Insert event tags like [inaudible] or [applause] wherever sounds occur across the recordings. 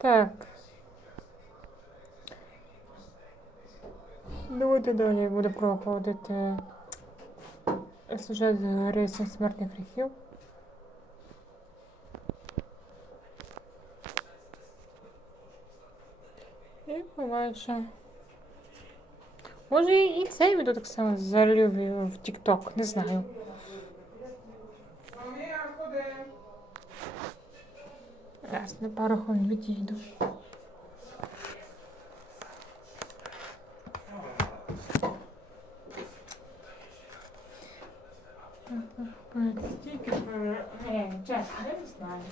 Так. Давайте далі буду проходити сюжет з рейсом смертних гріхів. І побачу. Може і цей відео так само залюб в TikTok, не знаю. Раз на пару хвилин відійду. Стільки не, чесно, я не знаю.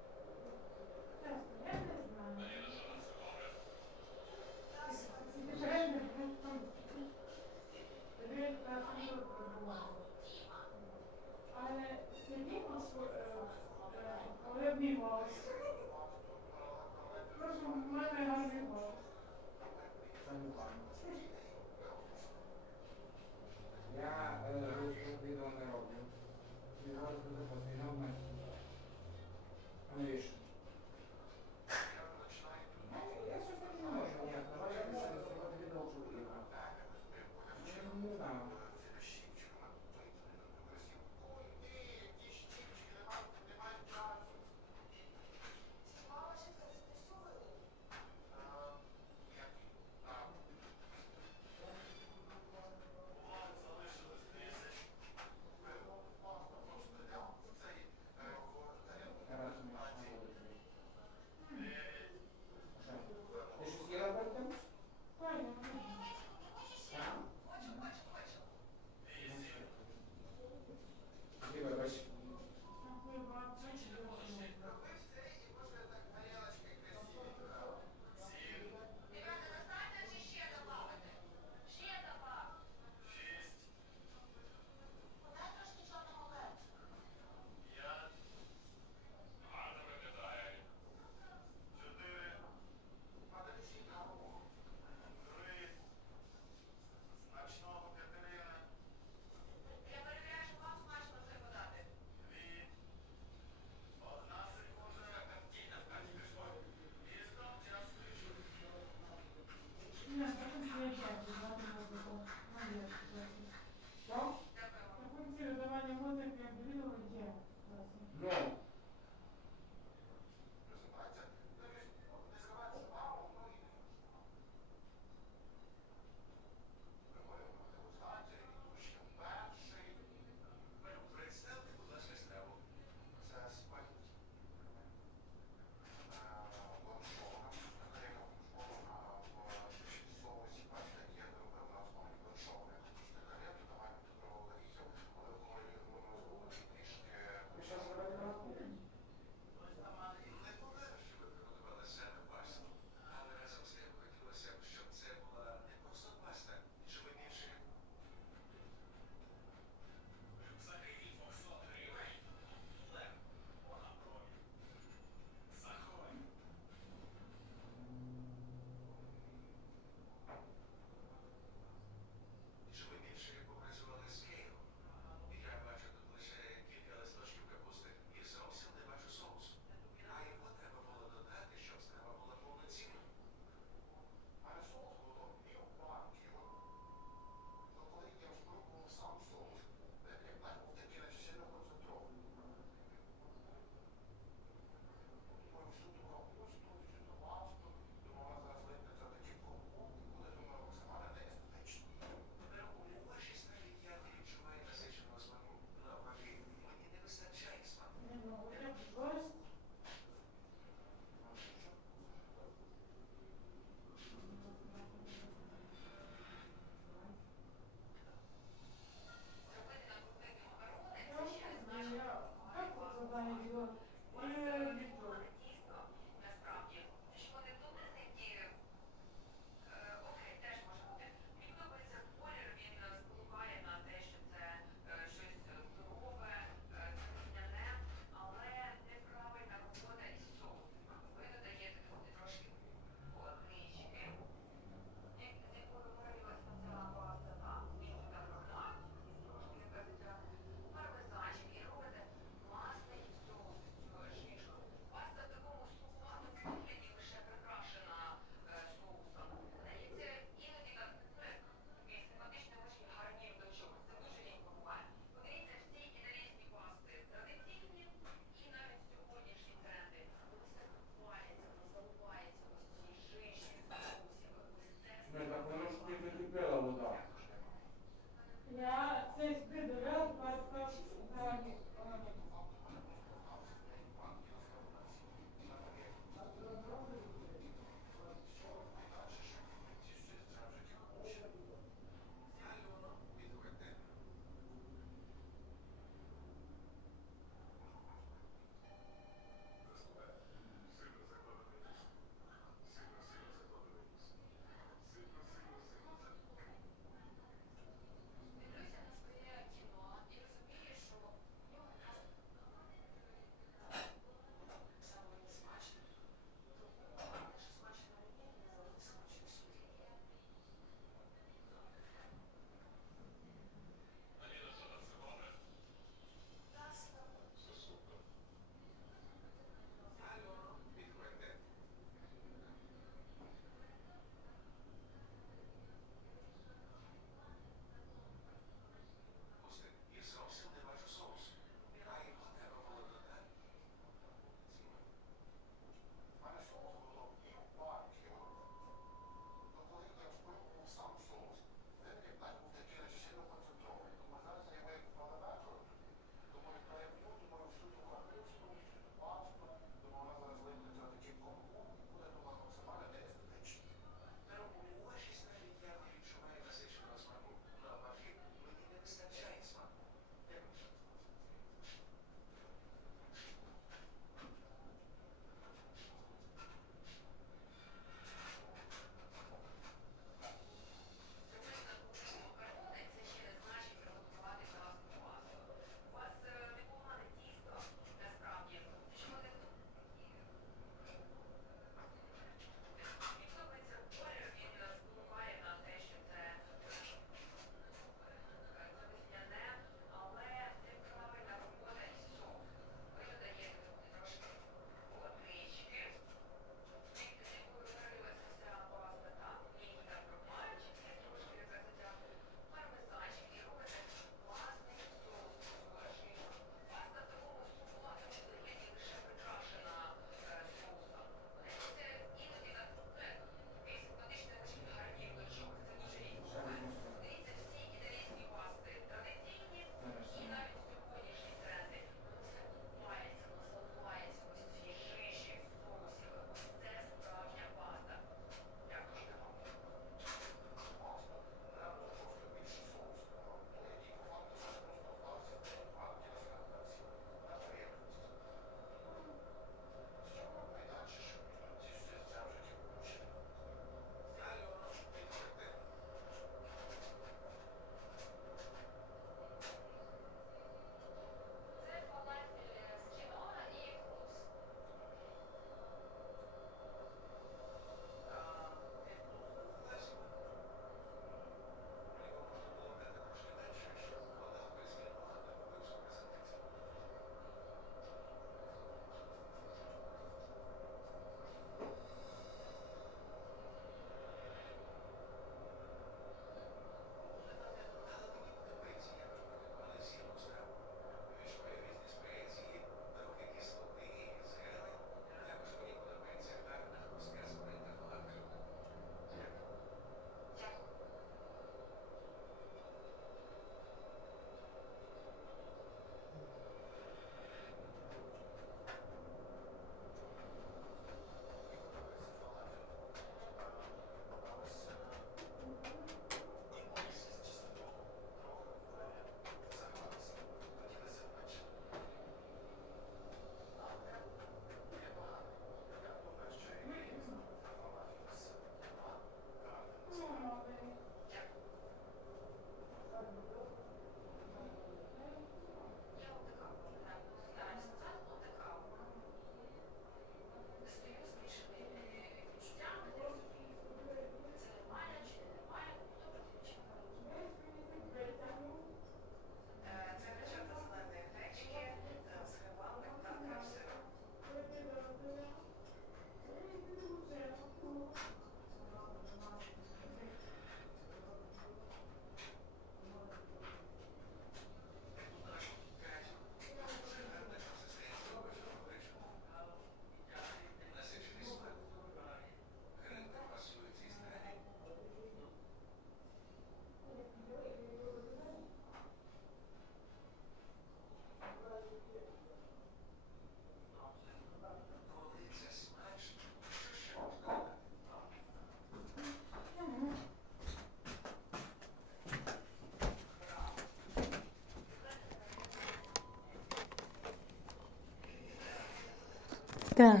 Так,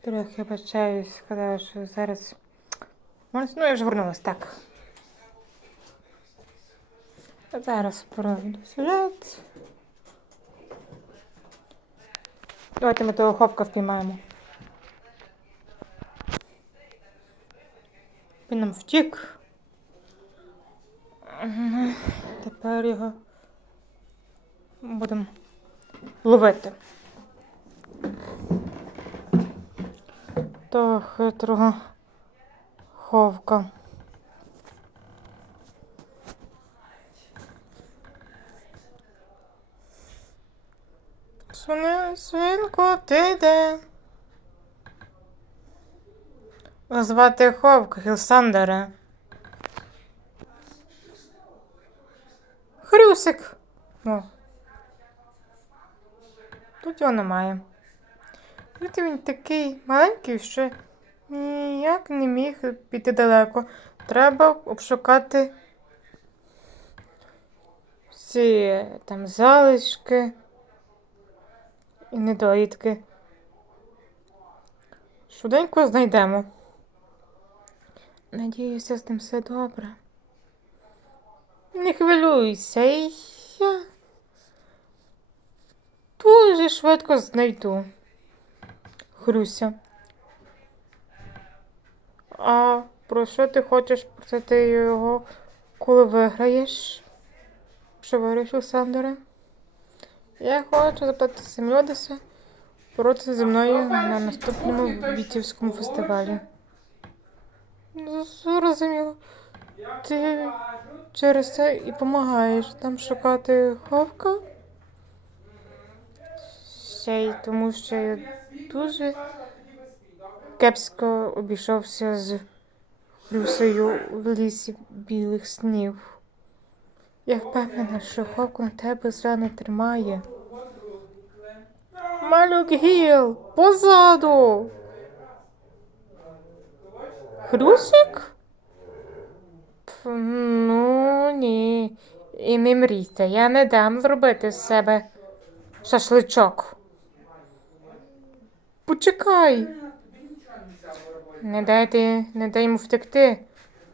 трохи бачаюсь, сказала, що зараз. Ну, я вже вернулась, так. Зараз проведу сюжет. Давайте ми того ховка впіймаємо. Він нам втік. Тепер його будемо ловити. Того хитрого ховка. Свини, свинко, ти де? Звати Ховк Гілсандера. Хрюсик. О. Тут його немає. От він такий маленький, що ніяк не міг піти далеко. Треба обшукати всі там залишки і недоїдки. Швиденько знайдемо. Надіюся, з ним все добре. Не хвилюйся, і я дуже швидко знайду. Хруся. А про що ти хочеш просити його, коли виграєш? Що вирішив Сандере? Я хочу запитати Семьодеса боротися зі мною на наступному бійцівському фестивалі. Ну, Зрозуміло. Ти через це і допомагаєш там шукати ховка? Ще й тому, що дуже кепсько обійшовся з Люсею в лісі білих снів. Я впевнена, що ховк на тебе зра не тримає. Малюк гіл, позаду. Хрусик? Пф, Ну, ні. І не мрійте, я не дам зробити з себе шашличок. Почекай. Не дайте, не дай йому втекти.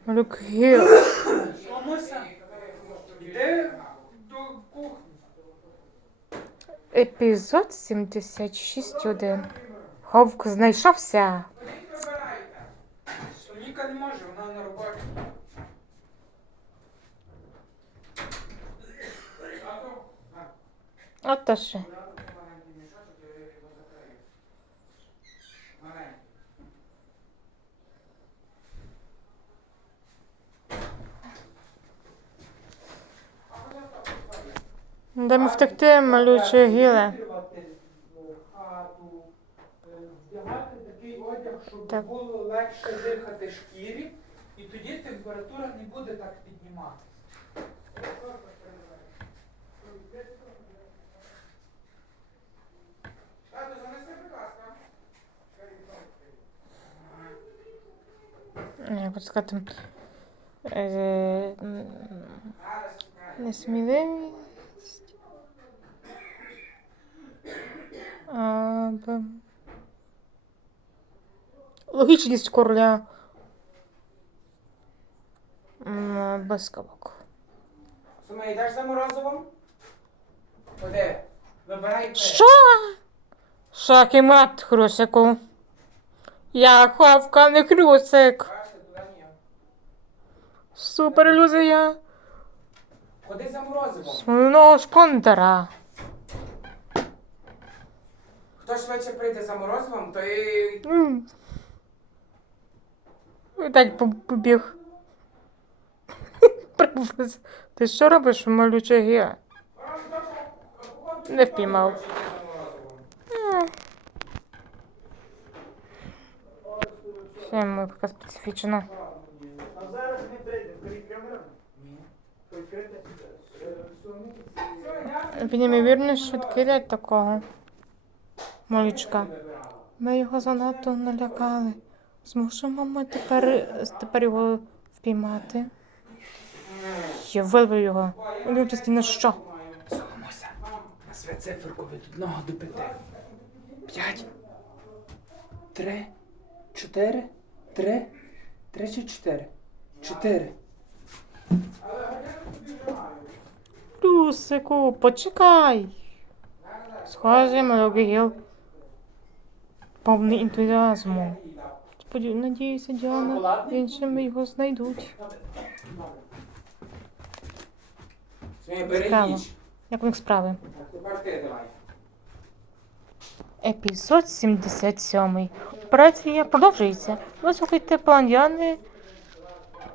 Малюк гіл. Епізод 76.1. Ховк знайшовся. Соніка не може, вона на роботі. А, ще. маленький мішочок, я його закрию. Маленький. Даємо втекти, малюче гіле. Вдягати такий одяг, щоб Так. було легше дихати шкірі, і тоді температура не буде так підніматися. Тату, занеси, будь ласка. Я хочу сказати. е, м, Несміливість. А, б- Логічність короля. Без кавок. Сума, йдеш за морозивом? Ходи, вибирай. Що? Шах і мат, Хрусику. Я хавка, не Хрусик. Супер ілюзія. Ходи за морозивом. Свиного шпондера. Хто швидше прийде за морозивом, то і. І так по- побіг. [laughs] Привез. Ти що робиш, малюче гія? Не впіймав. Все ми поки специфічно. А зараз не прийде, беріть камеру. Відкрите. Він ймовірно швидкий для такого малючка. Ми його занадто налякали. Зможемо ми тепер, тепер його впіймати. Я виловив його. У на що? Соломося, на циферку від одного до п'яти. П'ять, Три, чотири, три, три чи чотири? Чотири. Люсику, почекай. Схоже, Мелогіл повний ентузіазму. Надіюся, Діана іншими його знайдуть. Цікаво. Як у них справи? Епізод 77. Операція продовжується. Вислухайте план Діани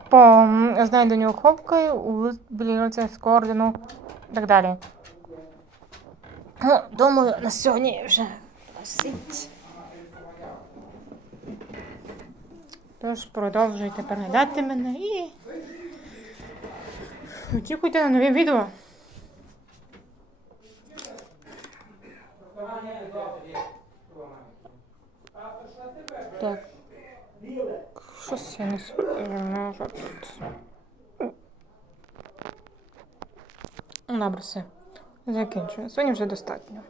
по знайденню хопки у ли- біля лицарського і так далі. Ну, думаю, на сьогодні вже досить. Тож продовжуйте переглядати мене і очікуйте на нові відео. Так. Щось я не можу тут. Добре, все. Закінчую. Сьогодні вже достатньо.